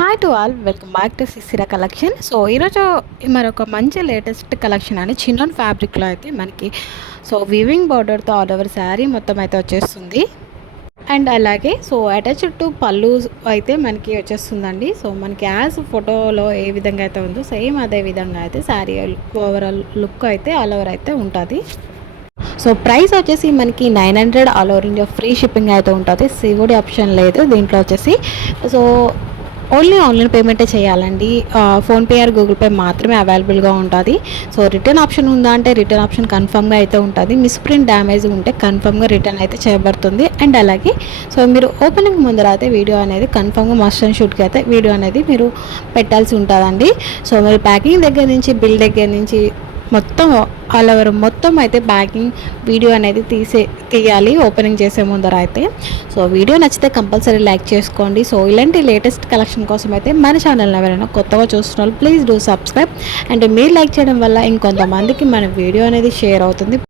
Hi to all, welcome back to సిసిరా collection. So ఈరోజు మరొక మంచి లేటెస్ట్ కలెక్షన్ అని చిన్నన్ ఫ్యాబ్రిక్లో అయితే మనకి వీవింగ్ బార్డర్తో ఆల్ ఓవర్ శారీ మొత్తం అయితే వచ్చేస్తుంది. అండ్ అలాగే అటాచ్డ్ టు పళ్ళు అయితే మనకి వచ్చేస్తుందండి. మనకి యాజ్ ఫోటోలో ఏ విధంగా అయితే ఉందో సేమ్ అదే విధంగా అయితే శారీ ఓవరాల్ లుక్ అయితే ఆల్ ఓవర్ అయితే ఉంటుంది. ప్రైస్ వచ్చేసి మనకి 900 all over India free shipping అయితే ఉంటుంది. సిఓడి ఆప్షన్ లేదు దీంట్లో వచ్చేసి. ఓన్లీ ఆన్లైన్ పేమెంటే చేయాలండి. ఫోన్పే ఆర్ గూగుల్ పే మాత్రమే అవైలబుల్గా ఉంటుంది. రిటర్న్ ఆప్షన్ ఉందా అంటే రిటర్న్ ఆప్షన్ కన్ఫర్మ్గా అయితే ఉంటుంది. మిస్ప్రింట్ డ్యామేజ్ ఉంటే కన్ఫర్మ్గా రిటర్న్ అయితే చేయబడుతుంది. అండ్ అలాగే మీరు ఓపెనింగ్ ముందర అయితే వీడియో అనేది కన్ఫర్మ్గా మస్ట్ అండ్ షూట్కి అయితే వీడియో అనేది మీరు పెట్టాల్సి ఉంటుందండి. మీరు ప్యాకింగ్ దగ్గర నుంచి బిల్ దగ్గర నుంచి మొత్తం ఆల్ ఓవర్ మొత్తం అయితే ప్యాకింగ్ వీడియో అనేది తీయాలి ఓపెనింగ్ చేసే ముందర అయితే. వీడియో నచ్చితే కంపల్సరీ లైక్ చేసుకోండి. ఇలాంటి లేటెస్ట్ కలెక్షన్ కోసం అయితే మన ఛానల్ని ఎవరైనా కొత్తగా చూస్తున్నారు ప్లీజ్ డూ సబ్స్క్రైబ్. అండ్ మీరు లైక్ చేయడం వల్ల ఇంకొంతమందికి మన వీడియో అనేది షేర్ అవుతుంది.